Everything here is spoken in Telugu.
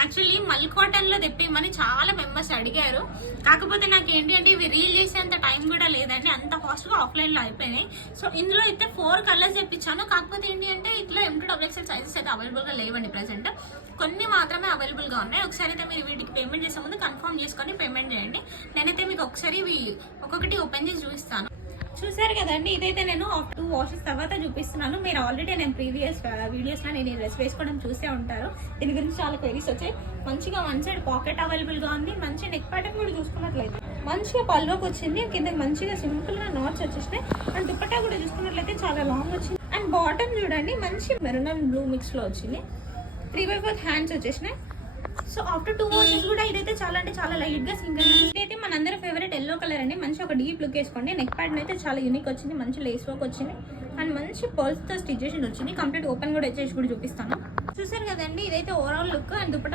యాక్చువల్లీ మల్ కాటన్ లో తెప్పిమని చాలా మెంబర్స్ అడిగారు. కాకపోతే నాకు ఏంటి అంటే ఇవి రీల్ చేసేంత టైం కూడా లేదండి, అంత ఫాస్ట్ గా ఆఫ్లైన్ లో అయిపోయినాయి. సో ఇందులో అయితే 4 కలర్స్ తెప్పించాను. కాకపోతే ఏంటి అంటే ఇట్లా M2XXL సైజెస్ అయితే అవైలబుల్ గా లేవండి ప్రెసెంట్, కొన్ని మాత్రమే అవైలబుల్ గా ఉన్నాయి. ఒకసారి అయితే మీరు వీటికి పేమెంట్ చేసే ముందు కన్ఫర్మ్ చేసుకొని పేమెంట్ చేయండి. నేనైతే మీకు ఒకసారి ఇవి ఒక్కొక్కటి ఓపెన్ చేసి చూపిస్తాను. చూసారు కదండి, ఇదైతే నేను 2 వాషెస్ తర్వాత చూపిస్తున్నాను. మీరు ఆల్రెడీ నేను ప్రీవియస్ వీడియోస్లో నేను ఈ డ్రెస్ వేసుకోవడం చూసే ఉంటారు. దీని గురించి చాలా క్వైరీస్ వచ్చాయి. మంచిగా 1 సైడ్ పాకెట్ అవైలబుల్గా ఉంది. మంచి నెక్ ప్యాటర్న్ కూడా చూసుకున్నట్లయితే మంచిగా పల్లోకి వచ్చింది. కింద మంచిగా సింపుల్గా నాట్స్ వచ్చేసినాయి. అండ్ దుపట్టా కూడా చూసుకున్నట్లయితే చాలా లాంగ్ వచ్చింది. అండ్ బాటమ్ చూడండి మంచి మెరూన్ అండ్ బ్లూ మిక్స్లో వచ్చింది. 3/4 హ్యాండ్స్ వచ్చేసినాయి. సో ఆఫ్టర్ 2 వాషెస్ కూడా ఇదైతే చాలా అంటే చాలా లైట్ గా సింగిల్. ఇదైతే మనందరి ఫేవరెట్ ఎల్లో కలర్ అండి. మంచి ఒక డీప్ లుక్ వేసుకోండి. నెక్ ప్యాటర్న్ అయితే చాలా యూనిక్ వచ్చింది. మంచి లేస్ వర్క్ వచ్చింది అండ్ మంచి పర్ల్స్ తో స్టిచెస్ వచ్చింది. కంప్లీట్ ఓపెన్ కూడా వచ్చేసి కూడా చూపిస్తాను. చూసారు కదండి, ఇదైతే ఓవరాల్ లుక్. అండ్ దుపట్టా